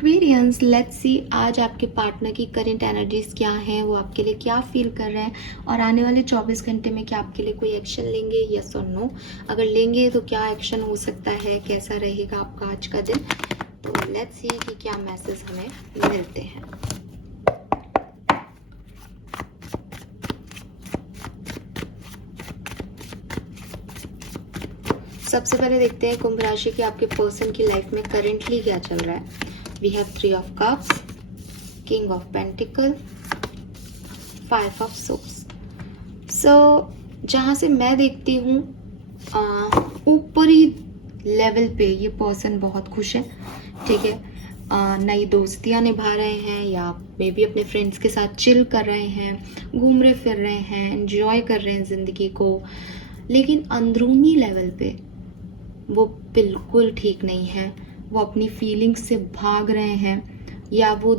Aquarians, let's see आज आपके partner की करंट एनर्जीज क्या हैं, वो आपके लिए क्या फील कर रहे हैं और आने वाले 24 घंटे में क्या आपके लिए कोई एक्शन लेंगे, यस और नो। अगर लेंगे तो क्या एक्शन हो सकता है, कैसा रहेगा आपका आज का दिन। तो लेट्स सी कि क्या मैसेज हमें मिलते हैं। सबसे पहले देखते हैं कुंभ राशि के आपके पर्सन की लाइफ में करेंटली क्या चल रहा है। We have 3 of cups, king of pentacle, 5 of swords. So जहाँ से मैं देखती हूँ ऊपरी लेवल पे ये पर्सन बहुत खुश है, ठीक है। नई दोस्तियां निभा रहे हैं या मे बी अपने फ्रेंड्स के साथ चिल कर रहे हैं, घूम रहे फिर रहे हैं, एंजॉय कर रहे हैं ज़िंदगी को। लेकिन अंदरूनी लेवल पे वो बिल्कुल ठीक नहीं है। वो अपनी फीलिंग्स से भाग रहे हैं, या वो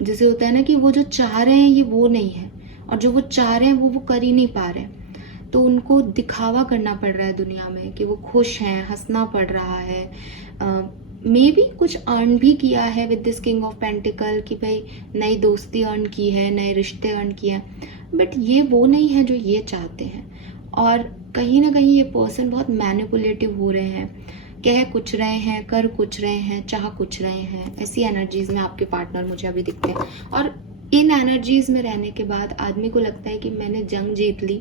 जैसे होता है ना कि वो जो चाह रहे हैं ये वो नहीं है, और जो वो चाह रहे हैं वो कर ही नहीं पा रहे। तो उनको दिखावा करना पड़ रहा है दुनिया में कि वो खुश हैं, हंसना पड़ रहा है। मे बी कुछ अर्न भी किया है with this king of pentacle कि भाई नई दोस्ती अर्न की है, नए रिश्ते अर्न किए हैं, बट ये वो नहीं है जो ये चाहते हैं। और कहीं ना कहीं ये पर्सन बहुत मैनिपुलेटिव हो रहे हैं, कह कुछ रहे हैं, कर कुछ रहे हैं, चाह कुछ रहे हैं। ऐसी एनर्जीज में आपके पार्टनर मुझे अभी दिखते हैं। और इन एनर्जीज में रहने के बाद आदमी को लगता है कि मैंने जंग जीत ली,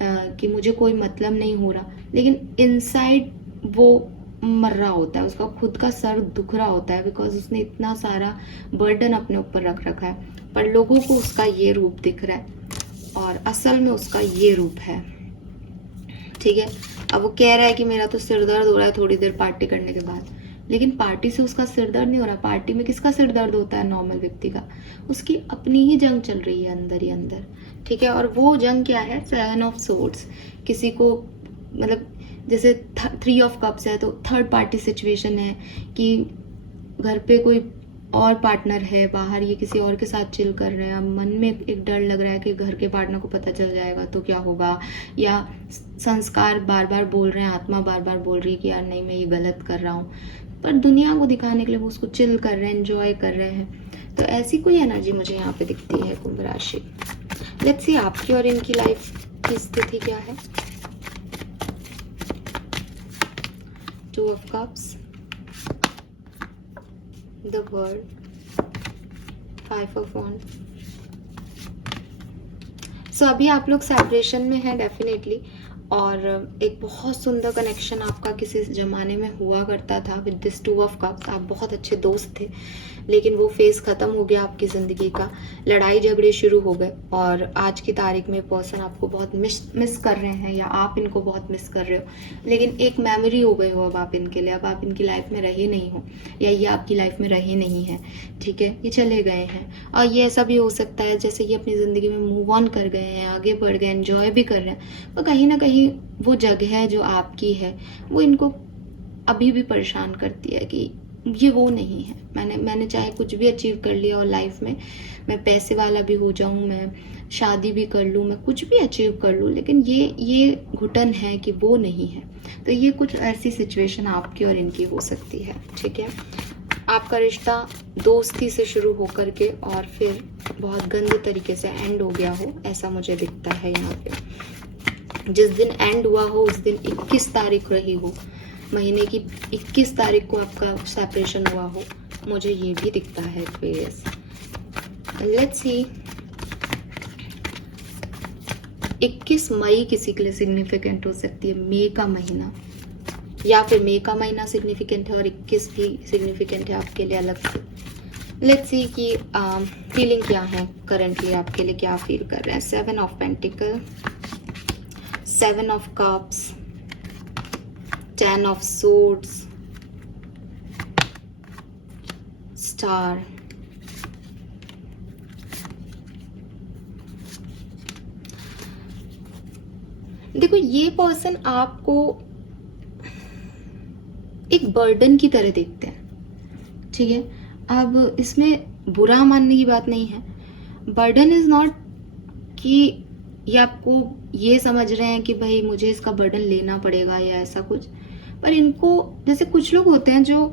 कि मुझे कोई मतलब नहीं हो रहा, लेकिन इनसाइड वो मर रहा होता है, उसका खुद का सर दुख रहा होता है, बिकॉज उसने इतना सारा बर्डन अपने ऊपर रख रखा है। पर लोगों को उसका ये रूप दिख रहा है और असल में उसका ये रूप है, ठीक है। अब वो कह रहा है कि मेरा तो सिर दर्द हो रहा है थोड़ी देर पार्टी करने के बाद, लेकिन पार्टी से उसका सिर दर्द नहीं हो रहा। पार्टी में किसका सिर दर्द होता है? नॉर्मल व्यक्ति का। उसकी अपनी ही जंग चल रही है अंदर ही अंदर, ठीक है। और वो जंग क्या है? 7 ऑफ सोर्ड्स। किसी को मतलब जैसे 3 ऑफ कप्स है तो थर्ड पार्टी सिचुएशन है कि घर पे कोई और पार्टनर है, बाहर ये किसी और के साथ चिल कर रहे हैं। अब मन में एक डर लग रहा है कि घर के पार्टनर को पता चल जाएगा तो क्या होगा, या संस्कार बार बार बोल रहे हैं, आत्मा बार बार बोल रही है कि यार नहीं मैं ये गलत कर रहा हूँ, पर दुनिया को दिखाने के लिए वो उसको चिल कर रहे हैं, एंजॉय कर रहे हैं। तो ऐसी कोई एनर्जी मुझे यहाँ पे दिखती है कुंभ राशि। लेट्स सी आपकी और इनकी लाइफ की स्थिति क्या है। 2 of cups, the world, 5 of wands. So अभी आप लोग सेपरेशन में हैं डेफिनेटली, और एक बहुत सुंदर कनेक्शन आपका किसी जमाने में हुआ करता था विद दिस 2 ऑफ कप्स। आप बहुत अच्छे दोस्त थे, लेकिन वो फेज खत्म हो गया आपकी ज़िंदगी का। लड़ाई झगड़े शुरू हो गए और आज की तारीख में पर्सन आपको बहुत मिस कर रहे हैं, या आप इनको बहुत मिस कर रहे हो। लेकिन एक मेमोरी हो गई हो अब आप इनके लिए, अब आप इनकी लाइफ में रहे नहीं हो, या ये आपकी लाइफ में रहे नहीं हैं, ठीक है। ये चले गए हैं। और ये ऐसा भी हो सकता है जैसे ये अपनी ज़िंदगी में मूव ऑन कर गए हैं, आगे बढ़ गए, एंजॉय भी कर रहे हैं, पर कहीं ना कहीं वो जगह है जो आपकी है वो इनको अभी भी परेशान करती है कि ये वो नहीं है। मैंने चाहे कुछ भी अचीव कर लिया और लाइफ में, मैं पैसे वाला भी हो जाऊं, मैं शादी भी कर लूं, मैं कुछ भी अचीव कर लूं, लेकिन ये घुटन है कि वो नहीं है। तो ये कुछ ऐसी सिचुएशन आपकी और इनकी हो सकती है, ठीक है। आपका रिश्ता दोस्ती से शुरू होकर के और फिर बहुत गंदे तरीके से एंड हो गया हो, ऐसा मुझे दिखता है यहाँ पे। जिस दिन एंड हुआ हो उस दिन 21 तारीख रही हो, महीने की 21 तारीख को आपका सेपरेशन हुआ हो, मुझे ये भी दिखता है एक्वेरियस। लेट्स सी 21 मई किसी के लिए सिग्निफिकेंट हो सकती है, मई का महीना, या फिर मई का महीना सिग्निफिकेंट है और 21 भी सिग्निफिकेंट है आपके लिए अलग से। लेट्स सी कि फीलिंग क्या है करंटली, आपके लिए क्या फील कर रहे हैं। 7 of pentacle, 7 of cups, 10 of swords, star, देखो ये पर्सन आपको एक बर्डन की तरह देखते हैं, ठीक है। अब इसमें बुरा मानने की बात नहीं है। बर्डन इज नॉट कि ये आपको ये समझ रहे हैं कि भाई मुझे इसका बर्डन लेना पड़ेगा या ऐसा कुछ, पर इनको जैसे कुछ लोग होते हैं जो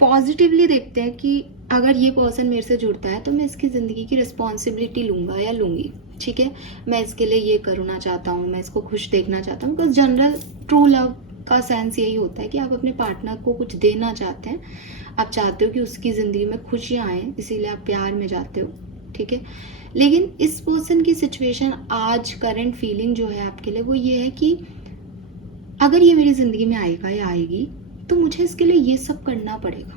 पॉजिटिवली देखते हैं कि अगर ये पर्सन मेरे से जुड़ता है तो मैं इसकी ज़िंदगी की रिस्पॉन्सिबिलिटी लूँगा या लूँगी, ठीक है। मैं इसके लिए ये करना चाहता हूँ, मैं इसको खुश देखना चाहता हूँ। बिकॉज जनरल ट्रू लव का सेंस यही होता है कि आप अपने पार्टनर को कुछ देना चाहते हैं, आप चाहते हो कि उसकी ज़िंदगी में खुशियाँ आएँ, इसीलिए आप प्यार में जाते हो, ठीक है। लेकिन इस पर्सन की सिचुएशन आज करंट फीलिंग जो है आपके लिए वो ये है कि अगर ये मेरी ज़िंदगी में आएगा या आएगी तो मुझे इसके लिए ये सब करना पड़ेगा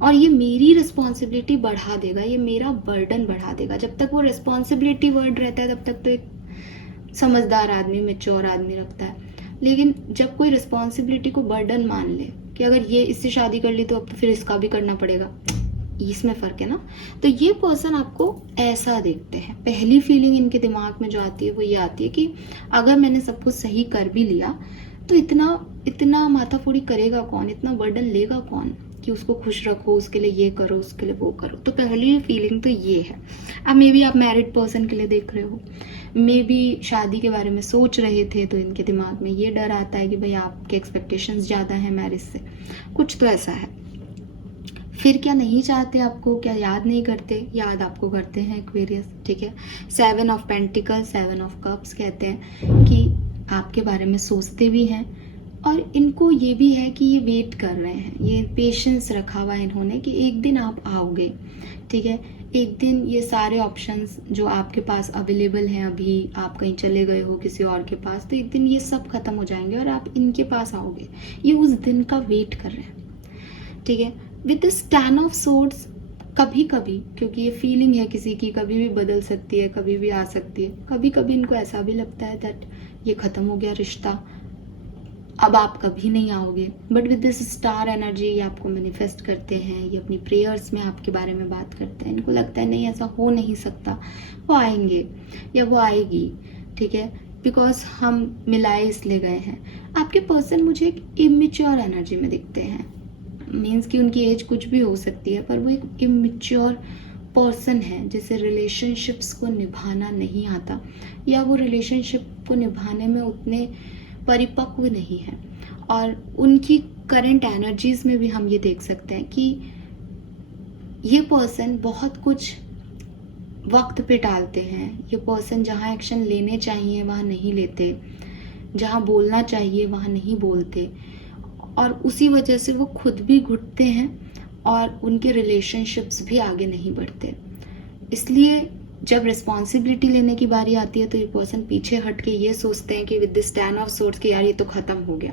और ये मेरी रिस्पॉन्सिबिलिटी बढ़ा देगा, ये मेरा बर्डन बढ़ा देगा। जब तक वो रिस्पॉन्सिबिलिटी वर्ड रहता है तब तक तो एक समझदार आदमी, मैच्योर आदमी रखता है। लेकिन जब कोई रिस्पॉन्सिबिलिटी को बर्डन मान ले कि अगर ये इससे शादी कर ली तो अब तो फिर इसका भी करना पड़ेगा, इसमें फ़र्क है ना। तो ये पर्सन आपको ऐसा देखते हैं। पहली फीलिंग इनके दिमाग में जो आती है वो ये आती है कि अगर मैंने सब कुछ सही कर भी लिया तो इतना माथाफोड़ी करेगा कौन, इतना बर्डन लेगा कौन कि उसको खुश रखो, उसके लिए ये करो, उसके लिए वो करो। तो पहली फीलिंग तो ये है। अब मे बी आप मैरिड पर्सन के लिए देख रहे हो, मे बी शादी के बारे में सोच रहे थे तो इनके दिमाग में ये डर आता है कि भाई आपके एक्सपेक्टेशंस ज़्यादा हैं मैरिज से, कुछ तो ऐसा है। फिर क्या नहीं चाहते आपको, क्या याद नहीं करते? याद आपको करते हैं एक्वेरियस, ठीक है। 7 ऑफ पेंटिकल, 7 ऑफ कप्स कहते हैं कि आपके बारे में सोचते भी हैं और इनको ये भी है कि ये वेट कर रहे हैं, ये पेशेंस रखा हुआ है इन्होंने कि एक दिन आप आओगे, ठीक है। एक दिन ये सारे ऑप्शंस जो आपके पास अवेलेबल हैं, अभी आप कहीं चले गए हो किसी और के पास, तो एक दिन ये सब खत्म हो जाएंगे और आप इनके पास आओगे। ये उस दिन का वेट कर रहे हैं, ठीक है। विद दिस 10 ऑफ सोर्ड्स, कभी कभी, क्योंकि ये फीलिंग है किसी की, कभी भी बदल सकती है, कभी भी आ सकती है। कभी कभी इनको ऐसा भी लगता है दैट ये खत्म हो गया रिश्ता, अब आप कभी नहीं आओगे। But with this star energy ये आपको मैनिफेस्ट करते हैं, ये अपनी प्रेयर्स में आपके बारे में बात करते हैं। इनको लगता है नहीं, ऐसा हो नहीं सकता, वो आएंगे या वो आएगी, ठीक है। बिकॉज हम मिलाए इसलिए गए हैं। आपके पर्सन मुझे एक इमेच्योर एनर्जी में दिखते हैं। मीन्स कि उनकी एज कुछ भी हो सकती है, पर वो एक इमेच्योर पर्सन है जिसे रिलेशनशिप्स को निभाना नहीं आता, या वो रिलेशनशिप को निभाने में उतने परिपक्व नहीं है। और उनकी करंट एनर्जीज में भी हम ये देख सकते हैं कि ये पर्सन बहुत कुछ वक्त पे टालते हैं। ये पर्सन जहाँ एक्शन लेने चाहिए वहाँ नहीं लेते, जहाँ बोलना चाहिए वहाँ नहीं बोलते, और उसी वजह से वो खुद भी घुटते हैं और उनके रिलेशनशिप्स भी आगे नहीं बढ़ते। इसलिए जब रिस्पॉन्सिबिलिटी लेने की बारी आती है तो ये पर्सन पीछे हट के ये सोचते हैं कि विद दिस 10 ऑफ सोर्ड्स कि यार ये तो ख़त्म हो गया।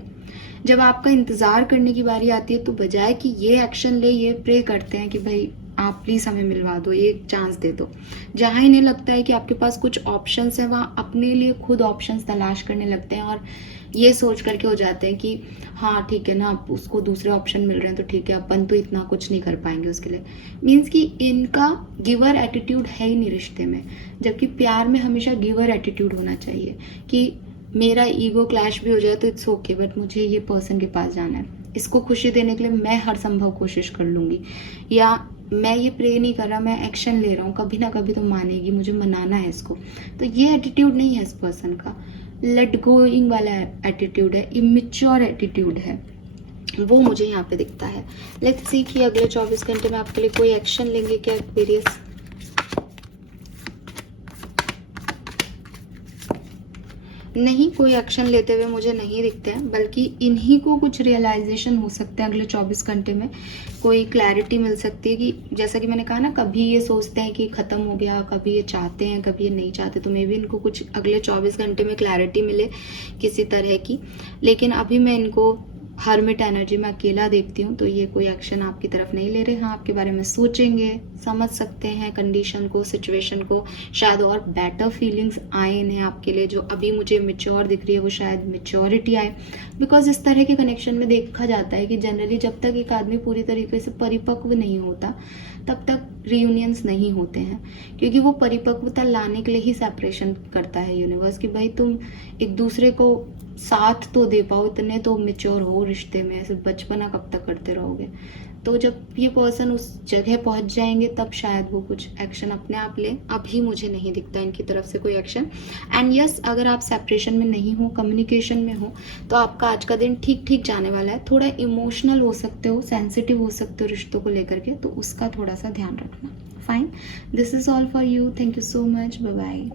जब आपका इंतज़ार करने की बारी आती है तो बजाय कि ये एक्शन ले, ये प्रे करते हैं कि भाई आप प्लीज़ हमें मिलवा दो, एक चांस दे दो। जहाँ इन्हें लगता है कि आपके पास कुछ ऑप्शंस हैं, वहाँ अपने लिए खुद ऑप्शंस तलाश करने लगते हैं और ये सोच करके हो जाते हैं कि हाँ ठीक है ना, उसको दूसरे ऑप्शन मिल रहे हैं तो ठीक है, अपन तो इतना कुछ नहीं कर पाएंगे उसके लिए। मीन्स कि इनका गिवर एटीट्यूड है ही नहीं रिश्ते में, जबकि प्यार में हमेशा गिवर एटीट्यूड होना चाहिए कि मेरा ईगो क्लैश भी हो जाए तो इट्स ओके, बट मुझे ये पर्सन के पास जाना है, इसको खुशी देने के लिए मैं हर संभव कोशिश कर लूँगी, या मैं ये प्रे नहीं कर रहा, मैं एक्शन ले रहा हूँ, कभी ना कभी तो मानेगी, मुझे मनाना है इसको। तो ये एटीट्यूड नहीं है इस पर्सन का, लेट गोइंग वाला एटीट्यूड है, इमेच्योर एटीट्यूड है, वो मुझे यहाँ पे दिखता है। लेट्स सी कि अगले 24 घंटे में आपके लिए कोई एक्शन लेंगे क्या एक्वेरियस। नहीं, कोई एक्शन लेते हुए मुझे नहीं दिखते हैं, बल्कि इन्हीं को कुछ रियलाइजेशन हो सकता है अगले 24 घंटे में, कोई क्लैरिटी मिल सकती है कि जैसा कि मैंने कहा ना, कभी ये सोचते हैं कि ख़त्म हो गया, कभी ये चाहते हैं, कभी ये नहीं चाहते, तो मे भी इनको कुछ अगले 24 घंटे में क्लैरिटी मिले किसी तरह की। लेकिन अभी मैं इनको हर्मिट एनर्जी में अकेला देखती हूँ, तो ये कोई एक्शन आपकी तरफ नहीं ले रहे। हाँ, आपके बारे में सोचेंगे, समझ सकते हैं कंडीशन को, सिचुएशन को, शायद और बेटर फीलिंग्स आए इन्हें आपके लिए। जो अभी मुझे मेच्योर दिख रही है वो शायद मेच्योरिटी आए, बिकॉज इस तरह के कनेक्शन में देखा जाता है कि जनरली जब तक एक आदमी पूरी तरीके से परिपक्व नहीं होता तब तक रियूनियंस नहीं होते हैं, क्योंकि वो परिपक्वता लाने के लिए ही सेपरेशन करता है यूनिवर्स कि भाई तुम एक दूसरे को साथ तो दे पाओ, इतने तो मेच्योर हो रिश्ते में, ऐसे बचपना कब तक करते रहोगे। तो जब ये पर्सन उस जगह पहुंच जाएंगे तब शायद वो कुछ एक्शन अपने आप ले। अभी मुझे नहीं दिखता इनकी तरफ से कोई एक्शन। एंड यस, अगर आप सेपरेशन में नहीं हो, कम्युनिकेशन में हो, तो आपका आज का दिन ठीक ठीक जाने वाला है। थोड़ा इमोशनल हो सकते हो, सेंसिटिव हो सकते हो रिश्तों को लेकर के, तो उसका थोड़ा सा ध्यान रखना। Fine, this is all for you. Thank you so much, bye bye.